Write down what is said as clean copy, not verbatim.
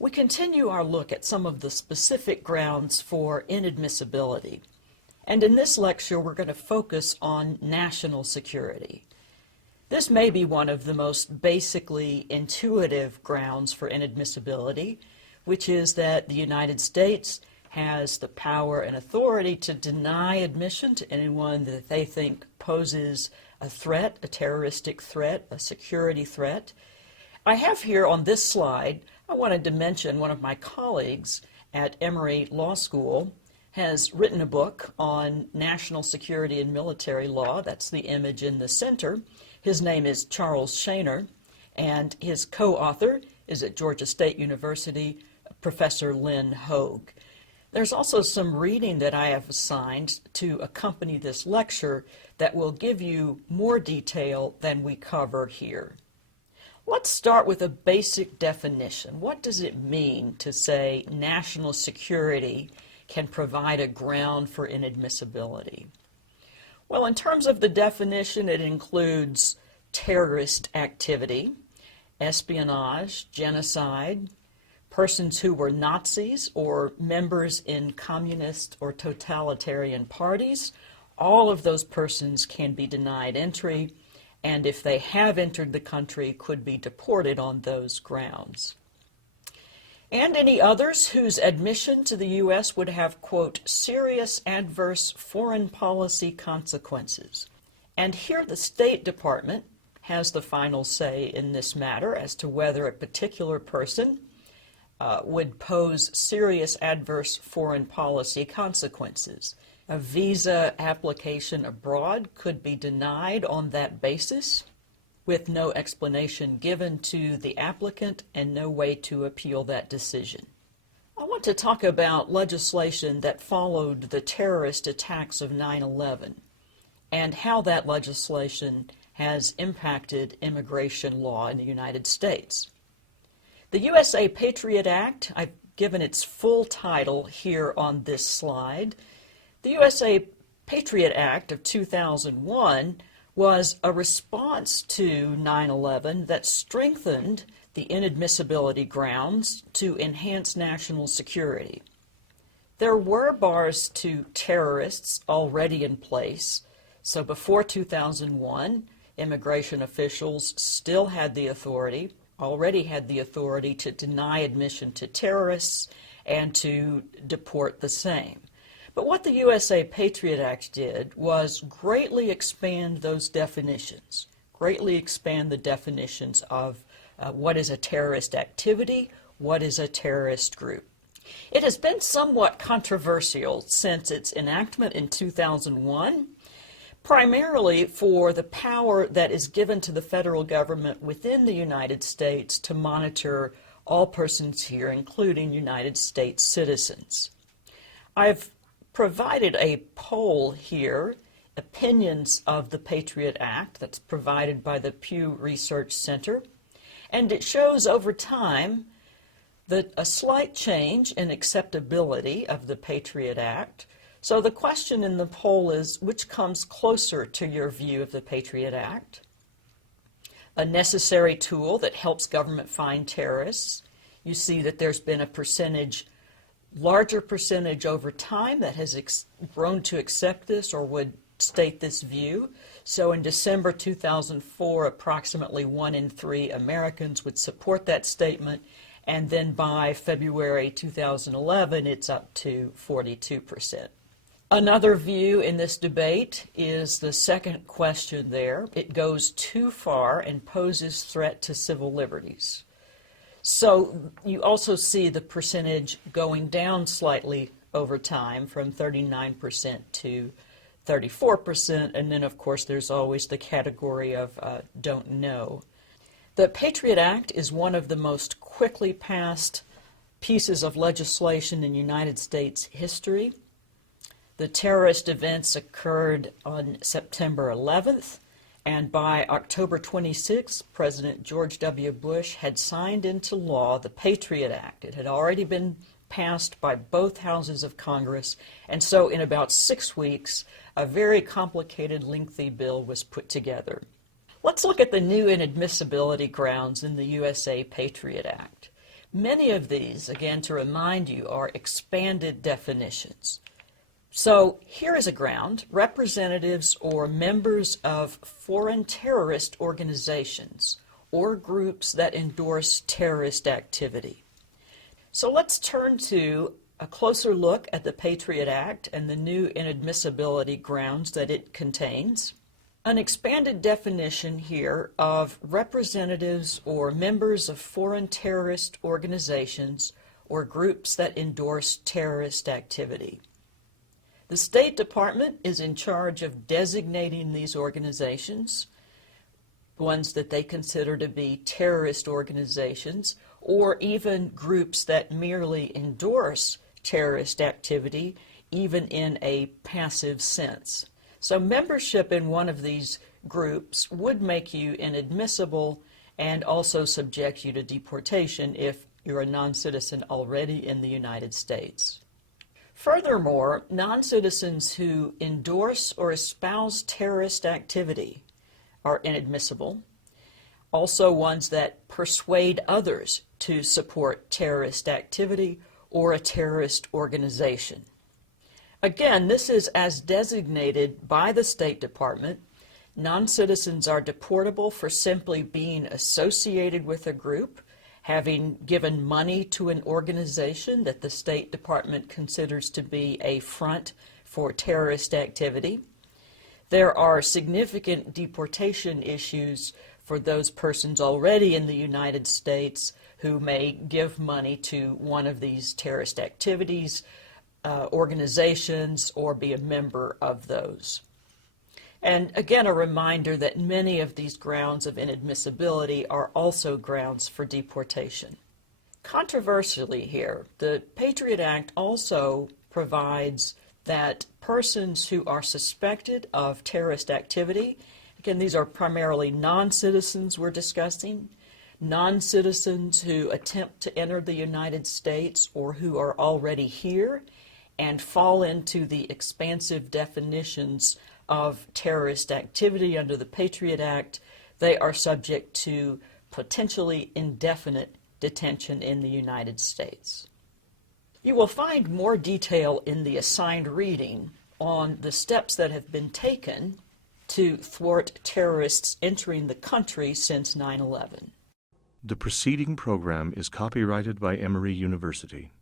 We continue our look at some of the specific grounds for inadmissibility. And in this lecture, we're going to focus on national security. This may be one of the most basically intuitive grounds for inadmissibility, which is that the United States has the power and authority to deny admission to anyone that they think poses a threat, a terroristic threat, a security threat. I have here on this slide, I wanted to mention one of my colleagues at Emory Law School has written a book on national security and military law. That's the image in the center. His name is Charles Shaner, and his co-author is at Georgia State University, Professor Lynn Hogue. There's also some reading that I have assigned to accompany this lecture that will give you more detail than we cover here. Let's start with a basic definition. What does it mean to say national security can provide a ground for inadmissibility? Well, in terms of the definition, it includes terrorist activity, espionage, genocide, persons who were Nazis or members in communist or totalitarian parties. All of those persons can be denied entry, and if they have entered the country, could be deported on those grounds. And any others whose admission to the U.S. would have, quote, serious adverse foreign policy consequences. And here the State Department has the final say in this matter as to whether a particular person would pose serious adverse foreign policy consequences. A visa application abroad could be denied on that basis with no explanation given to the applicant and no way to appeal that decision. I want to talk about legislation that followed the terrorist attacks of 9/11 and how that legislation has impacted immigration law in the United States. The USA PATRIOT Act, I've given its full title here on this slide. The USA PATRIOT Act of 2001 was a response to 9/11 that strengthened the inadmissibility grounds to enhance national security. There were bars to terrorists already in place, so before 2001, immigration officials still had the authority, already had the authority to deny admission to terrorists and to deport the same. But what the USA PATRIOT Act did was greatly expand those definitions, greatly expand the definitions of what is a terrorist activity, what is a terrorist group. It has been somewhat controversial since its enactment in 2001, primarily for the power that is given to the federal government within the United States to monitor all persons here, including United States citizens. I've provided a poll here, opinions of the PATRIOT Act, that's provided by the Pew Research Center, and it shows over time that a slight change in acceptability of the PATRIOT Act. So the question in the poll is, which comes closer to your view of the PATRIOT Act? A necessary tool that helps government find terrorists. You see that there's been a larger percentage over time that has grown to accept this or would state this view. So in December 2004, approximately 1 in 3 Americans would support that statement, and then by February 2011, it's up to 42%. Another view in this debate is the second question there. It goes too far and poses threat to civil liberties. So you also see the percentage going down slightly over time from 39% to 34%, and then of course there's always the category of don't know. The PATRIOT Act is one of the most quickly passed pieces of legislation in United States history. The terrorist events occurred on September 11th, and by October 26th, President George W. Bush had signed into law the PATRIOT Act. It had already been passed by both houses of Congress, and so in about 6 weeks, a very complicated, lengthy bill was put together. Let's look at the new inadmissibility grounds in the USA PATRIOT Act. Many of these, again to remind you, are expanded definitions. So here is a ground: representatives or members of foreign terrorist organizations or groups that endorse terrorist activity. So let's turn to a closer look at the PATRIOT Act and the new inadmissibility grounds that it contains. An expanded definition here of representatives or members of foreign terrorist organizations or groups that endorse terrorist activity. The State Department is in charge of designating these organizations, ones that they consider to be terrorist organizations, or even groups that merely endorse terrorist activity, even in a passive sense. So membership in one of these groups would make you inadmissible and also subject you to deportation if you're a non-citizen already in the United States. Furthermore, non-citizens who endorse or espouse terrorist activity are inadmissible. Also ones that persuade others to support terrorist activity or a terrorist organization. Again, this is as designated by the State Department. Non-citizens are deportable for simply being associated with a group, having given money to an organization that the State Department considers to be a front for terrorist activity. There are significant deportation issues for those persons already in the United States who may give money to one of these terrorist activities, organizations, or be a member of those. And again, a reminder that many of these grounds of inadmissibility are also grounds for deportation. Controversially here, the PATRIOT Act also provides that persons who are suspected of terrorist activity, again, these are primarily non-citizens we're discussing, non-citizens who attempt to enter the United States or who are already here and fall into the expansive definitions of terrorist activity under the PATRIOT Act, they are subject to potentially indefinite detention in the United States. You will find more detail in the assigned reading on the steps that have been taken to thwart terrorists entering the country since 9/11. The preceding program is copyrighted by Emory University.